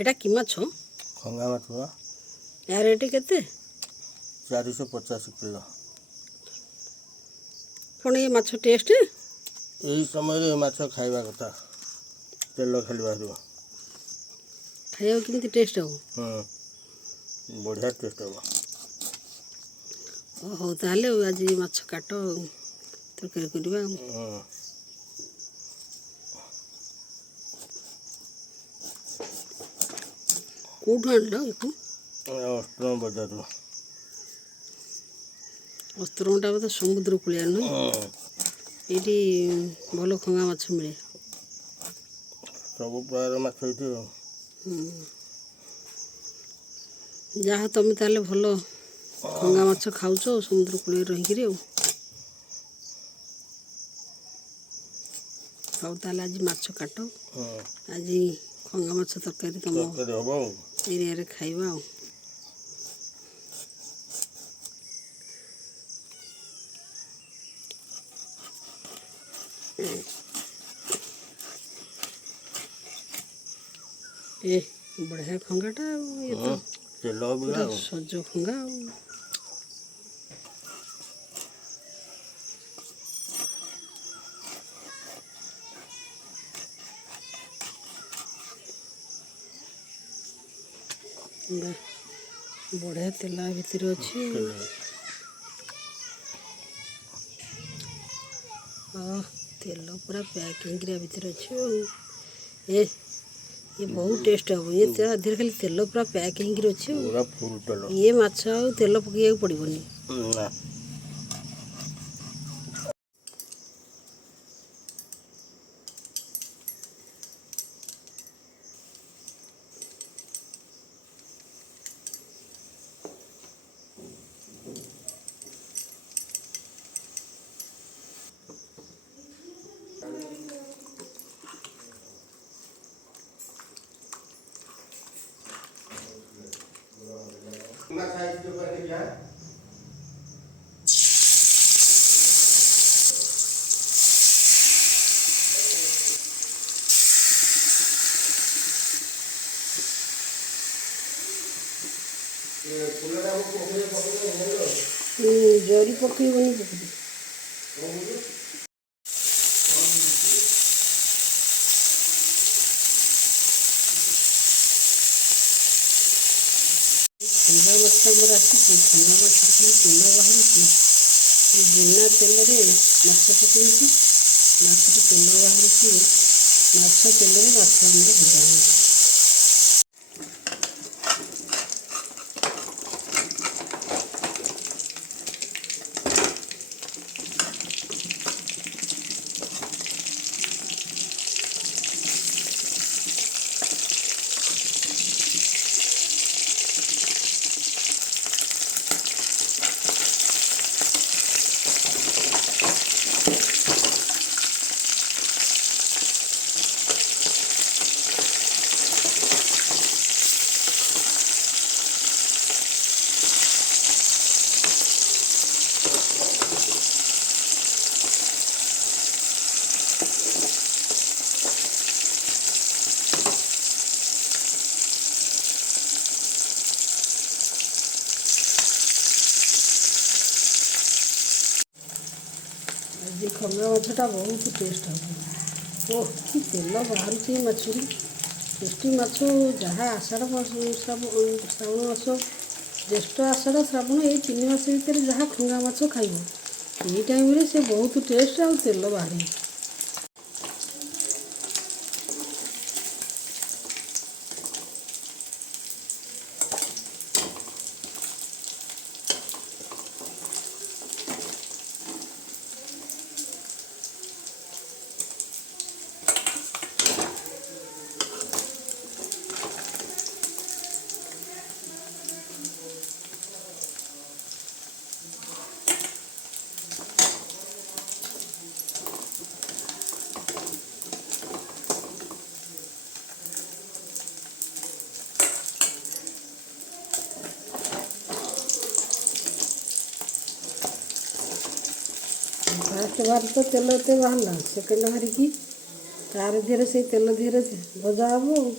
एटा कि माछ खंगा माछ बा या रेट केते 450 किलो कौन ये माछ टेस्ट यही समय माछ खाइबा कथा तेल खाली बाहर खाइबा केमती टेस्ट हो बढ़िया टेस्ट हो हो ताले आज माछ काट तरकारी करबा कोठु आणलो एको अस्ट्रम बजार अस्त्रमटा तो समुद्र कूलिया नुह ये भल खंगा माछ मिले सब प्रकार माछ ये जहाँ तुम ताले भल खंगा माछ खाऊच समुद्र कूल रहीकि हाउ ताले आज माछ काट आज खंगा माछ तरकारी तुम एरिया रे खाइबा ए बढ़िया खंगाटा ये तो सज खंगा बढ़िया तेला भितर अच्छी तेल पूरा पैकिंग भितर अच्छे ये बहुत टेस्ट हम ये धीरे खाली तेल पूरा पैकिंग अच्छे ये माछ तेल पकड़ पड़ोनी जरी पकईबनी खंगा माछ आमर आसी खंगा माछ तेल बाहर बिना तेल माछ पकई माछ तेल बाहर माछ तेल माछ आमर भजा हो ये खंगा माछटा बहुत टेस्ट हम ओह कि तेल बाहर मछली टेस्टी माछ जहाँ आषाढ़ मास श्रावण मास ज्येष्ठ आषाढ़ श्रावण ये 3 मास भितर जहाँ खंगा माछ खाइब ये टाइम से बहुत टेस्ट आ तेल बाहर फास्ट बार तो तेल एत बाहर सेकेंड बाहर की तार धीरे से तेल धीरे भजा हम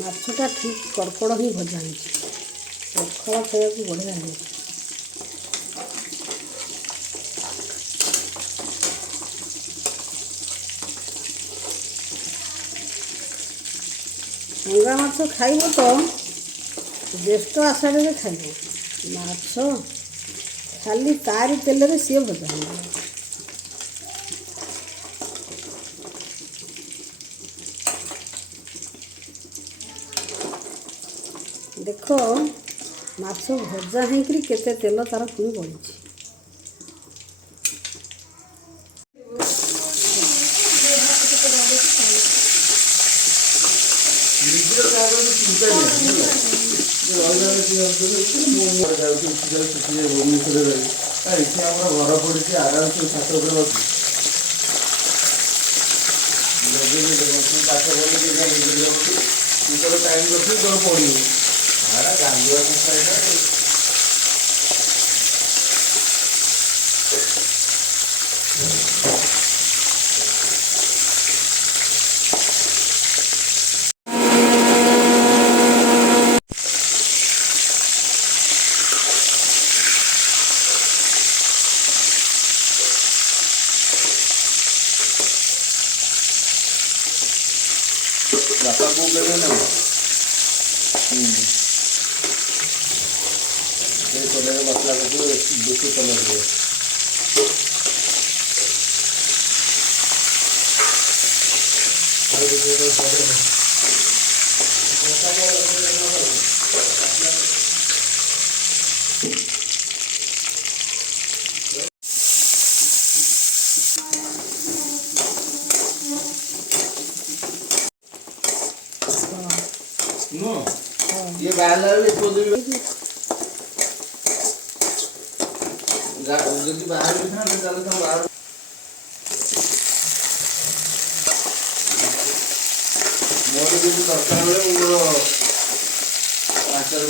ମାଛଟା ଠିକ୍ କଡ଼କଡ଼ ହିଁ ଭଜା ହେଇଛି। ପଖାଳ ଖାଇବାକୁ ବଢ଼ିଆ ଲାଗେ। ଅଙ୍ଗା ମାଛ ଖାଇବ ତ ଜ୍ୟେଷ୍ଠ ଆଷାଢ଼ରେ ଖାଇବ। ମାଛ ଖାଲି ତାରି ତେଲରେ ସିଏ ଭଜା ହେଇଯିବ। ଦେଖ ମାଛ ଭଜା ହେଇକରି କେତେ ତେଲ ତାର ପୁଣି ବଢ଼ିଛି। ଏଠି ଆମର ଘର ପଡ଼ିଛି ଆରାମସେ ଛାତ ଉପରେ ବସି ପାଠ ପଢ଼ିକି ଟାଇମ୍ ରଖି ତୋର ପଡ଼ିବୁ ଆରା ଗାନ୍ଧିବା ସଂସ୍ଥା ବାପା ବୋଉ କେବେ ନେବ ସେ ତେଲରେ ମସଲା କଷିବ ବେଶୀ ତେଲ ଦିଏ। ନୁହଁ ଇଏ ବାହାରିଲା ବେଳେ ଯଦି ବାହାରି ଥାନ୍ତେ ତାହେଲେ ତମ ବାହାର ମୋର ଯଦି ଦରକାର ବେଳେ ମୋର ଆଚାର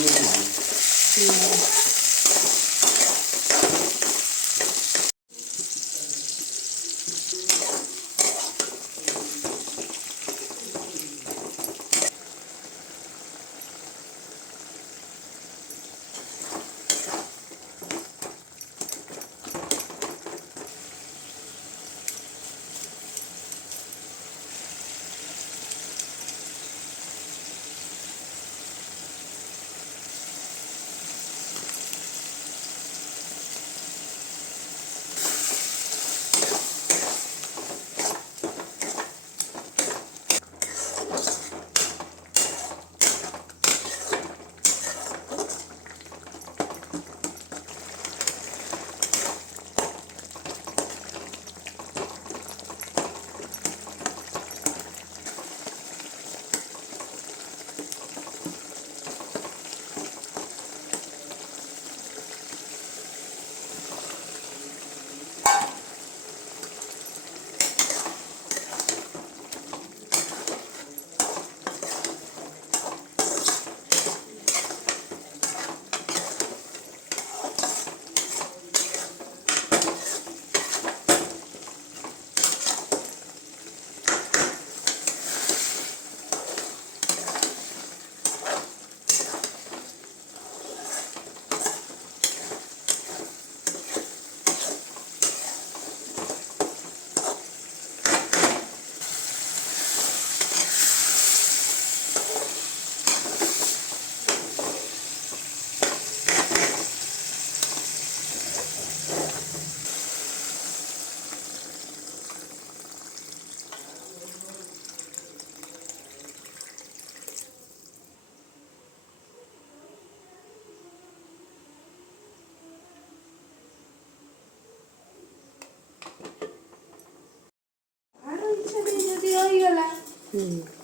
ହୁଁ